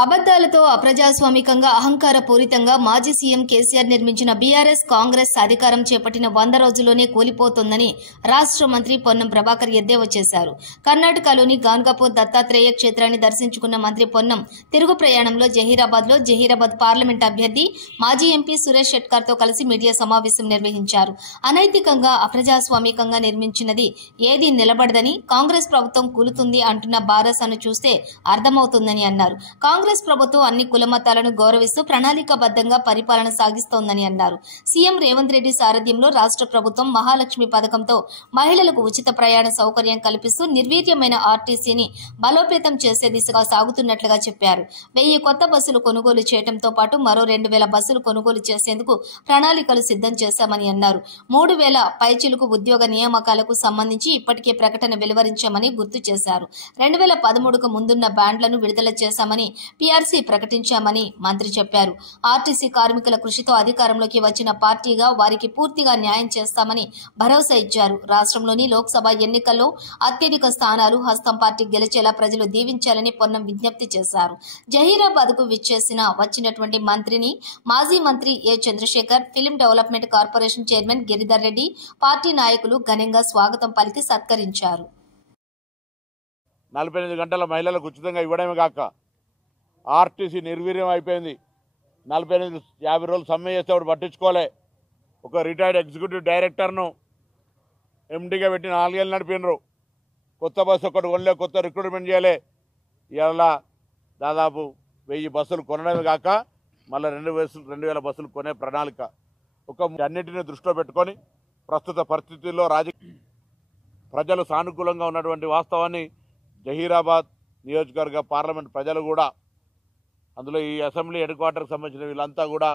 అబద్దాలతో అప్రజాస్వామికంగా అహంకారపూరితంగా మాజీ సీఎం కేసీఆర్ నిర్మించిన బీఆర్ఎస్ కాంగ్రెస్ అధికారం చేపట్టిన 100 రోజుల్లోనే కూలిపోతోందని రాష్ట్ర మంత్రి పొన్నం ప్రభాకర్ ఎద్దేవా చేశారు. కర్ణాటకలోని గాన్గాపూర్ దత్తాత్రేయ క్షేత్రాన్ని దర్శించుకున్న మంత్రి పొన్నం తిరుగు ప్రయాణంలో జహీరాబాద్ పార్లమెంట్ అభ్యర్థి మాజీ ఎంపీ సురేష్ షెట్కర్తో కలిసి మీడియా సమావేశం నిర్వహించారు. అనైతికంగా అప్రజాస్వామికంగా నిర్మించినది ఏదీ నిలబడదని, కాంగ్రెస్ ప్రభుత్వం కూలుతుంది అంటున్న బారసాను చూస్తే అర్థమవుతుందని అన్నారు. కాంగ్రెస్ ప్రభుత్వం అన్ని కులమతాలను గౌరవిస్తూ ప్రణాళికాబద్ధంగా పరిపాలన సాగిస్తోందని అన్నారు. సీఎం రేవంత్ రెడ్డి సారథ్యంలో రాష్ట్ర ప్రభుత్వం మహాలక్ష్మి పథకంతో మహిళలకు ఉచిత ప్రయాణ సౌకర్యం కల్పిస్తూ నిర్వీర్యమైన ఆర్టీసీని బలోపేతం చేసే దిశగా సాగుతున్నట్లుగా చెప్పారు. 1000 కొత్త బస్సులు కొనుగోలు చేయడంతో పాటు మరో 2000 బస్సులు కొనుగోలు చేసేందుకు ప్రణాళికలు సిద్ధం చేశామని అన్నారు. 3000 పైచిలుకు ఉద్యోగ నియామకాలకు సంబంధించి ఇప్పటికే ప్రకటన వెలువరించామని గుర్తు చేశారు. 2013కు ముందున్న బ్యాండ్లను విడుదల చేశామని పీఆర్సీ ప్రకటించామని మంత్రి చెప్పారు. ఆర్టీసీ కార్మికుల కృషితో అధికారంలోకి వచ్చిన పార్టీగా వారికి పూర్తిగా న్యాయం చేస్తామని భరోసా ఇచ్చారు. రాష్ట్రంలోని లోక్సభ ఎన్నికల్లో అత్యధిక స్థానాలు హస్తం పార్టీ గెలిచేలా ప్రజలు దీవించాలని పొన్నం విజ్ఞప్తి చేశారు. జహీరాబాద్ కు వచ్చినటువంటి మంత్రిని మాజీ మంత్రి A Chandrashekar, film development corporation chairman Giridhar Reddy, party నాయకులు ఘనంగా స్వాగతం పలికి సత్కరించారు. 48 గంటల మహిళలకు ఉచితంగా ఇవ్వడమే కాక ఆర్టీసీ నిర్వీర్యం అయిపోయింది. 50 రోజులు సమ్మె చేస్తే ఒకటి పట్టించుకోలే. ఒక రిటైర్డ్ ఎగ్జిక్యూటివ్ డైరెక్టర్ను ఎండీగా పెట్టి 4 ఏళ్ళు నడిపినరు. కొత్త బస్సు ఒకటి కొనలే, కొత్త రిక్రూట్మెంట్ చేయలే. ఇలా దాదాపు 1000 బస్సులు కొనడమే కాక మళ్ళీ 2000 బస్సులు కొనే ప్రణాళిక. అన్నింటినీ దృష్టిలో పెట్టుకొని ప్రస్తుత పరిస్థితుల్లో ప్రజలు సానుకూలంగా ఉన్నటువంటి వాస్తవాన్ని జహీరాబాద్ నియోజకవర్గ పార్లమెంట్ ప్రజలు కూడా, అందులో ఈ అసెంబ్లీ హెడ్ క్వార్టర్కి సంబంధించిన వీళ్ళంతా కూడా